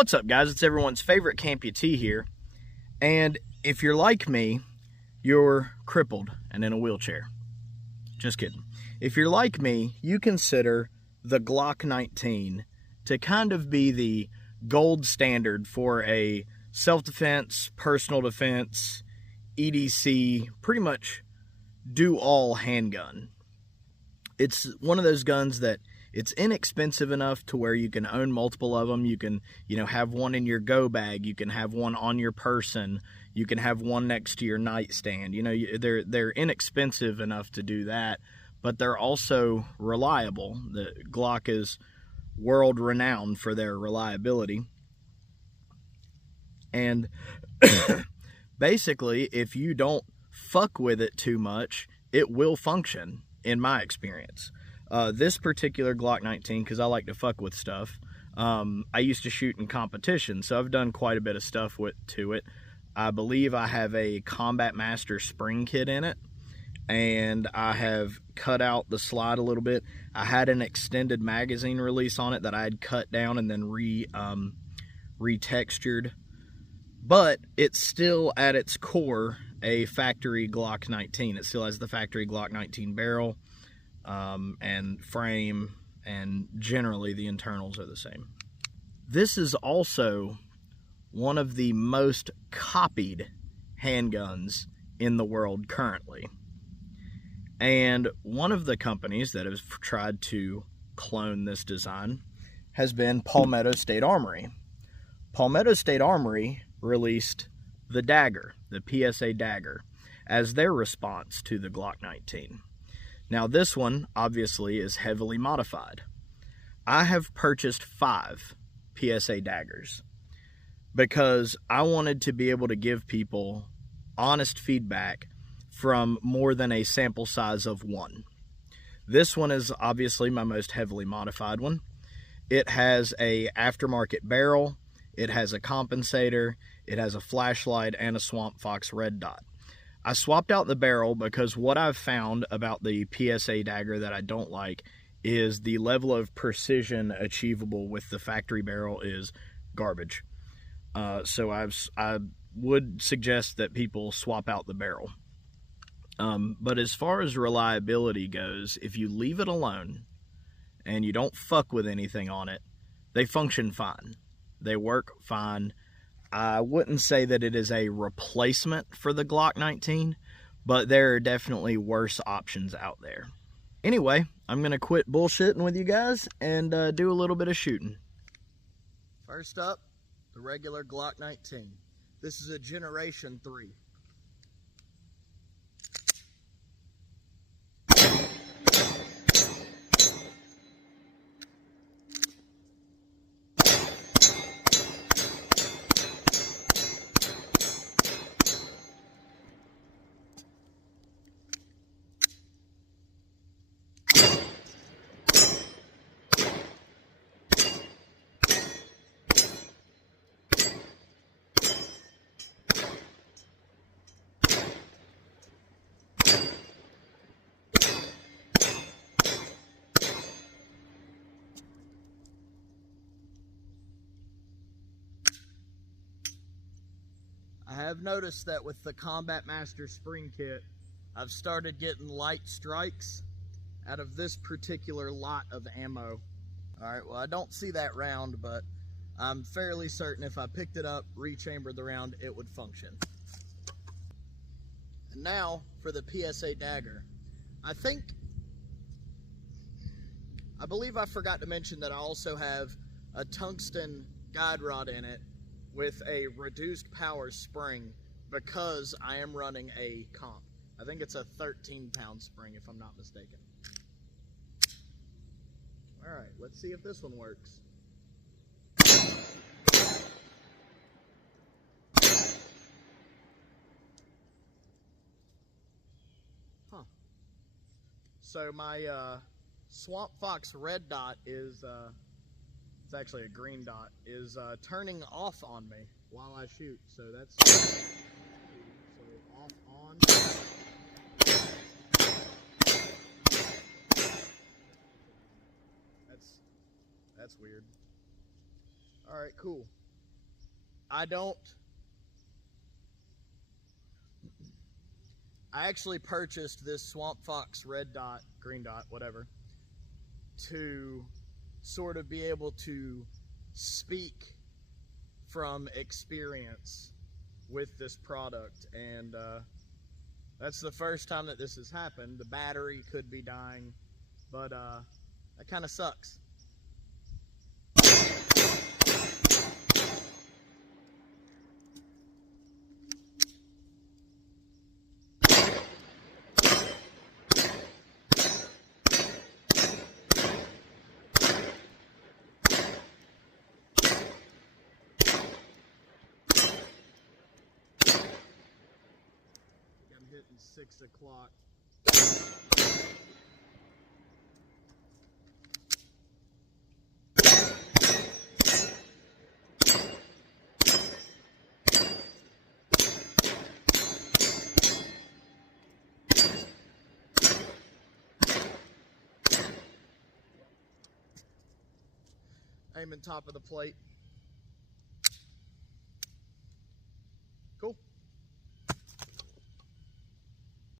What's up, guys? It's everyone's favorite camputee here. And if you're like me, you're crippled and in a wheelchair. Just kidding. If you're like me, you consider the Glock 19 to kind of be the gold standard for a self-defense, personal defense, EDC, pretty much do-all handgun. It's one of those guns that it's inexpensive enough to where you can own multiple of them. You can, have one in your go bag. You can have one on your person. You can have one next to your nightstand. They're inexpensive enough to do that, but they're also reliable. The Glock is world renowned for their reliability. And basically, if you don't fuck with it too much, it will function, in my experience. This particular Glock 19, because I like to fuck with stuff, I used to shoot in competition, so I've done quite a bit of stuff to it. I believe I have a Combat Master spring kit in it, and I have cut out the slide a little bit. I had an extended magazine release on it that I had cut down and then retextured, but it's still at its core a factory Glock 19. It still has the factory Glock 19 barrel and frame, and generally the internals are the same. This is also one of the most copied handguns in the world currently. And one of the companies that has tried to clone this design has been Palmetto State Armory. Palmetto State Armory released the dagger, the PSA dagger, as their response to the Glock 19. Now this one, obviously, is heavily modified. I have purchased 5 PSA daggers because I wanted to be able to give people honest feedback from more than a sample size of one. This one is obviously my most heavily modified one. It has a aftermarket barrel, it has a compensator, it has a flashlight, and a Swamp Fox red dot. I swapped out the barrel because what I've found about the PSA dagger that I don't like is the level of precision achievable with the factory barrel is garbage. So I would suggest that people swap out the barrel. But as far as reliability goes, if you leave it alone and you don't fuck with anything on it, they function fine. They work fine. I wouldn't say that it is a replacement for the Glock 19, but there are definitely worse options out there. Anyway, I'm going to quit bullshitting with you guys and do a little bit of shooting. First up, the regular Glock 19. This is a Generation 3. I have noticed that with the Combat Master spring kit, I've started getting light strikes out of this particular lot of ammo. Alright, well, I don't see that round, but I'm fairly certain if I picked it up, rechambered the round, it would function. And now for the PSA dagger. I believe I forgot to mention that I also have a tungsten guide rod in it with a reduced power spring because I am running a comp. I think it's a 13-pound spring if I'm not mistaken. Alright, let's see if this one works. Huh. So my Swamp Fox red dot is it's actually a green dot, is turning off on me while I shoot. So that's off, on. That's weird. Alright, cool. I actually purchased this Swamp Fox red dot, green dot, whatever, to sort of be able to speak from experience with this product, and that's the first time that this has happened. The battery could be dying, but that kind of sucks. I'm hitting 6 o'clock. Aiming top of the plate.